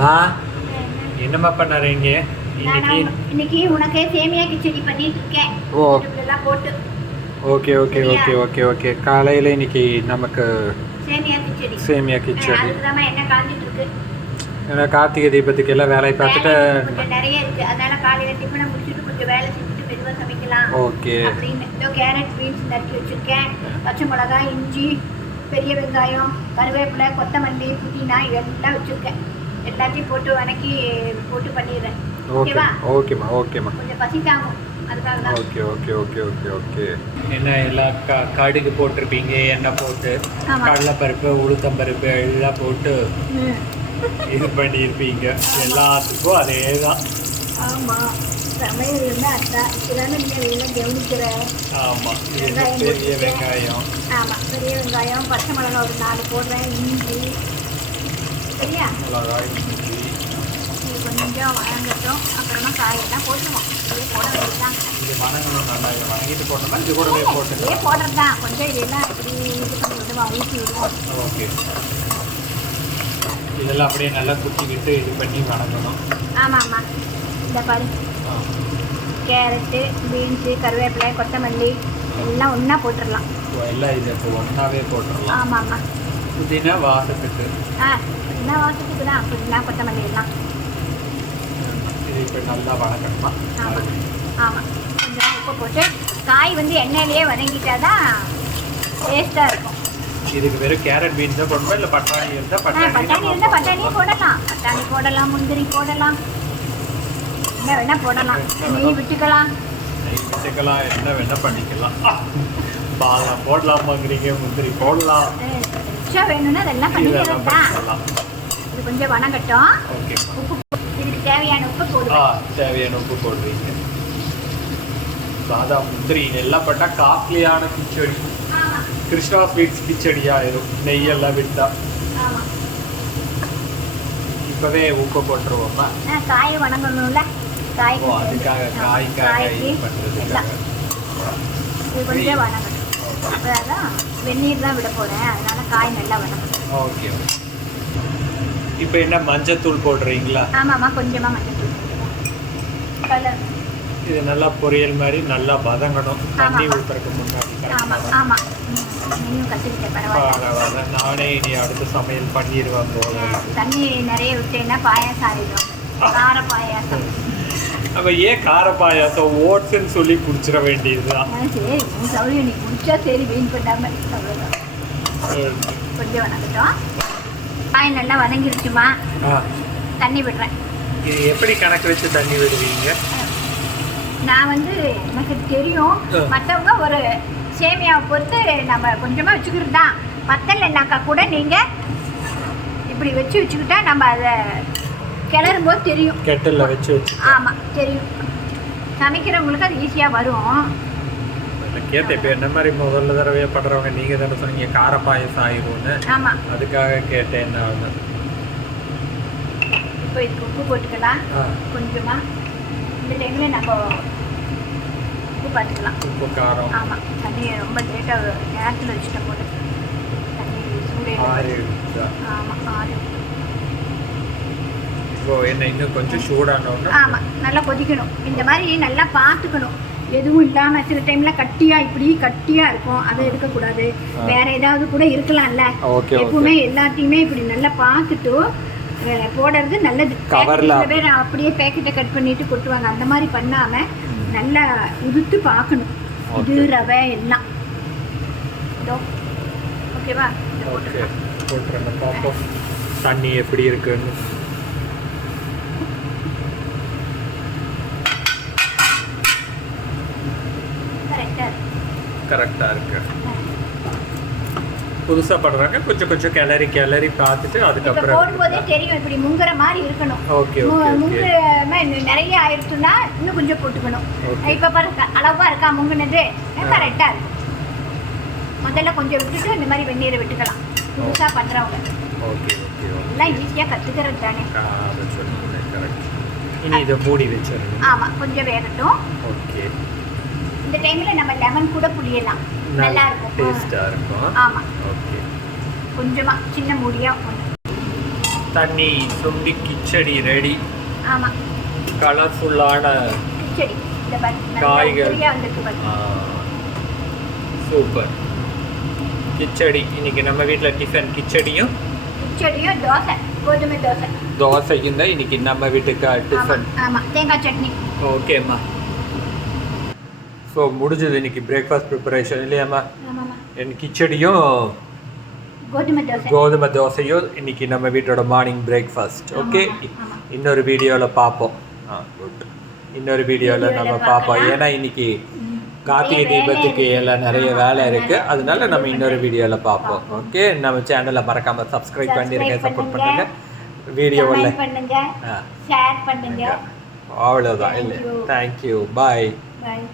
மா என்னம்மா பண்ணுறீங்க இன்னைக்கு உனக்கு சேமியா கிச்சடி பண்ணிட்டு இருக்கேன். ஓ இதெல்லாம் போட்டு okay okay okay okay okay காலையில் இன்னைக்கு நமக்கு சேமியா கிச்சடி அதுதான் என்ன காஞ்சிட்டு இருக்கு. ஏன்னா கார்த்திகை தீபத்துக்கு எல்லாம் வேலையை பார்த்துட்டு கொஞ்சம் நிறைய இருக்கு. அதனால காலையில டிஃபனை முடிச்சுட்டு கொஞ்சம் வேலை செஞ்சுட்டு மெதுவாக சமைக்கலாம் ஓகே அப்படின்னு. இதோ கேரட் பீன்ஸ் நறுக்கி வச்சிருக்கேன். பச்சை மிளகாய், இஞ்சி, பெரிய வெங்காயம், கருவேப்பிலை, கொத்தமல்லி, புதினா இதெல்லாம் வச்சிருக்கேன். எல்லாத்தையும் போட்டு வணக்கி போட்டு பண்ணிடுறேன். ஓகேவா? ஓகேம்மா ஓகேம்மா. கொஞ்சம் பசிக்காகும் அதுக்காக தான். Okay okay okay okay okay. என்ன எல்லாம் கடுகு போட்டிருப்பீங்க, எண்ணெய் போட்டு கடலைப்பருப்பு, உளுத்தம்பருப்பு எல்லாம் போட்டு இது பண்ணியிருப்பீங்க. எல்லாத்துக்கும் அதே தான். ஆமாம், சமையல் இருந்தால் அதான் இப்போதானே நீங்கள் எல்லாம் கவனிக்கிறேன். ஆமாம், பெரிய வெங்காயம். ஆமாம், பெரிய வெங்காயம், பச்சை மிளகாய் ஒரு 4 போடுறேன், இஞ்சி சரியா மிளகாய், இஞ்சி இது கொஞ்சம் வணங்கட்டும். அப்புறமா காயெல்லாம் போட்டுருவோம். இதே போட வேண்டியதுதான். இது வணங்கணும், நல்லா வணங்கிட்டு போட்டோம்னா இது கூடவே போட்டு இதே போடுறது தான். கொஞ்சம் இதெல்லாம் இப்படி இது பண்ணி விடுவோம், ஊற்றி விடுவோம். ஓகே, இதெல்லாம் அப்படியே நல்லா குத்திக்கிட்டு இது பண்ணி வணங்கணும். ஆமாம் ஆமாம். இந்த பாரு, கேரட்டு, பீன்ஸு, கருவேப்பிலை, கொத்தமல்லி எல்லாம் ஒன்றா போட்டுடலாம். எல்லாம் இது இப்போ ஒன்றாவே போட்டுடலாம். ஆமாம் ஆமாம். புதினா வாசத்துக்கு. புதினா வாசத்துக்கு தான். புதினா கொத்தமல்லி எல்லாம் இது இப்போ நல்லா வணக்கணுமா? ஆமாம் ஆமாம். கொஞ்சம் உப்பு போட்டு காய் வந்து எண்ணெயிலேயே வதங்கிட்டா தான் டேஸ்ட்டாக இருக்கும். இதுக்கு வெறும் கேரட் பீன்ஸ் தான் போடணுமா, இல்லை பட்டாணி இருந்தால் பட்டாணியும் போடலாம். பட்டாணி போடலாம், முந்திரி போடலாம், என்ன வேணால் போடலாம். நெய் விட்டுக்கலாம், என்ன வேணால் பண்ணிக்கலாம். பாதாம் போடலாமாங்கிறீங்க, முந்திரி போடலாம், எக்ஸ்ட்ரா வேணும்னா அதெல்லாம் பண்ணிக்கலாம் தான். இது கொஞ்சம் வணங்கட்டும். ஓகே, உப்பு இதுக்கு தேவையான உப்பு போடுவோம். தேவையான உப்பு போடுவீங்க. பாதாம், முந்திரி எல்லாம் போட்டால் காஸ்ட்லியான கிச்சடி, கிருஷ்ணா ஸ்வீட்ஸ் கிச்சடி ஆயிரும் நெய்யெல்லாம் விட்டா. இப்போவே உப்பு போட்டுருவோம்மா. காய் வணங்கணும்ல, காய் அதுக்காக காய்க்காக பண்ணுறதுக்காக இது கொஞ்சம் வணங்கணும். அப்புறம் வெந்நீர் தான் விட போகிறேன், அதனால காய் நல்லா வணங்கணும். ஓகே. இப்போ என்ன மஞ்சத்தூள் போடுறீங்களா? ஆமாம்மா, கொஞ்சமாக மஞ்சத்தூள் கலர். இது நல்லா பொரியல் மாதிரி நல்லா வதங்கணும், தண்ணி ஊற்றுறதுக்கு முன்னாடி. ஆமாம் ஆமாம், நீயும் கற்றுக்கிட்ட பரவாயில்ல. நானே இனி அடுத்த சமையல் பண்ணிடுவேன் போல. தண்ணி நிறைய விட்டேன்னா பாயாசம் ஆகிடும், கார பாயாசம். அப்போ ஏன் கார பாயாசம் ஓட்ஸ்ன்னு சொல்லி குடிச்சிட வேண்டியதுதான். சரி, உன் சௌரியம் நீ குடிச்சா சரி, வீண் பண்ணாமல். அவ்வளோதான். கொஞ்சம் வணங்கட்டும். காய் நல்லா வதங்கிருச்சுமா, தண்ணி விடுறேன். இது எப்படி கணக்கு வச்சு தண்ணி விடுவீங்க? நான் வந்து எனக்கு தெரியும், மற்றவங்க ஒரு சேமியாவை பொறுத்து நம்ம கொஞ்சமாக வச்சுக்கிறது தான். பத்தலைனாக்கா கூட நீங்கள் இப்படி வச்சுக்கிட்டா நம்ம அதை கிளறும் போது தெரியும். கெட்டலில் வச்சு. ஆமாம், தெரியும். சமைக்கிறவங்களுக்கு அது ஈஸியாக வரும். கேட்டேன். இப்போ என்ன மாதிரி முதல்ல தடவையாக பண்ணுறவங்க நீங்கள் தானே சொன்னீங்க கார பாயசம் ஆயிடும்னு. ஆமாம், அதுக்காக கேட்டேன். என்ன ஆகுது? இப்போ இதுக்கு உப்பு போட்டுக்கலாம் கொஞ்சமாக. இந்த டைமில் நம்ம உப்பு பார்த்துக்கலாம். உப்பு, காரம். ஆமாம், தண்ணி ரொம்ப லேட்டாக நேரத்தில் வச்சுட்டோம் போது தண்ணி சூடே. ஆமாம், ஆறு. இப்போ என்ன இன்னும் கொஞ்சம் சூடானோன்னு? ஆமாம், நல்லா கொதிக்கணும். இந்த மாதிரி நல்லா பார்த்துக்கணும், எதுவும் இல்லாமல். சில டைமில் கட்டியாக இப்படி கட்டியாக இருக்கும், அதை எடுக்கக்கூடாது. வேறு ஏதாவது கூட இருக்கலாம்ல. எப்பவுமே எல்லாத்தையுமே இப்படி நல்லா பார்த்துட்டு போடுறது நல்லது. சில பேர் அப்படியே பேக்கெட்டை கட் பண்ணிட்டு கொட்டுவாங்க. அந்த மாதிரி பண்ணாமல் நல்லா உதுத்து பார்க்கணும். இது ரவை எல்லாம். ஓகேவா? போட்டுருங்க, பார்ப்போம் தண்ணி எப்படி இருக்குன்னு. கரெக்டாக இருக்கு. புதுசாக பண்ணுறாங்க, கொஞ்சம் கொஞ்சம் கிளறி பார்த்துட்டு அதுக்கப்புறம் போடும்போதே தெரியும் இப்படி முங்குற மாதிரி இருக்கணும். ஓகே, நிறைய ஆயிடுச்சுன்னா இன்னும் கொஞ்சம் போட்டுக்கணும். இப்போ பாருங்க, அளவாக இருக்கா முங்குனது, கரெக்டாக இருக்கும். முதல்ல கொஞ்சம் விட்டுட்டு இந்த மாதிரி வெந்நீரை விட்டுக்கலாம். புதுசாக பண்ணுறவங்க. ஓகே ஓகே, எல்லாம் ஈஸியாக கற்றுக்கிறது தானே. கரெக்ட். இனி இதை மூடி வச்சிடணும். ஆமாம், கொஞ்சம் வேகட்டும். ஓகே. இந்த டைமில் நம்ம லெமன் கூட புளியலாம், நல்லா இருக்கும், டேஸ்ட்டாக இருக்கும். ஆமாம். ஓகே. கொஞ்சமாக சின்ன மூடியாக தண்ணி சுண்டி கிச்சடி ரெடி. ஆமா, கலர்ஃபுல்லான கிச்சடி. இந்த பாரு, காய்கள். நிறைய வந்திருக்கு பாரு. சூப்பர். கிச்சடி இன்னைக்கு நம்ம வீட்டில் டிஃபன் கிச்சடியும் தோசை, கோதுமை தோசை. தோசைக்கும் தான் இன்னைக்கு நம்ம வீட்டுக்கு டிஃபன். ஆமா, தேங்காய் சட்னி. ஓகேம்மா. ஸோ முடிஞ்சது இன்னைக்கு பிரேக்ஃபாஸ்ட் ப்ரிப்பரேஷன் இல்லையாம்மா? ஆமாம்மா. என் கிச்சடியும் கோதுமை தோசையும் இன்னைக்கு நம்ம வீட்டோட மார்னிங் பிரேக்ஃபாஸ்ட். ஓகே, இன்னொரு வீடியோவில் பார்ப்போம். குட். இன்னொரு வீடியோவில் நம்ம பார்ப்போம். ஏன்னா இன்னைக்கு கார்த்திகை தீபத்துக்கு எல்லாம் நிறைய வேலை இருக்குது, அதனால நம்ம இன்னொரு வீடியோவில் பார்ப்போம். ஓகே, நம்ம சேனலை மறக்காமல் சப்ஸ்கிரைப் பண்ணிடுங்க, சப்போர்ட் பண்ணுங்க. வீடியோவில் ஷேர் பண்ணுங்க. அவ்வளோதான். இல்லை, தேங்க்யூ. பாய். பாய்.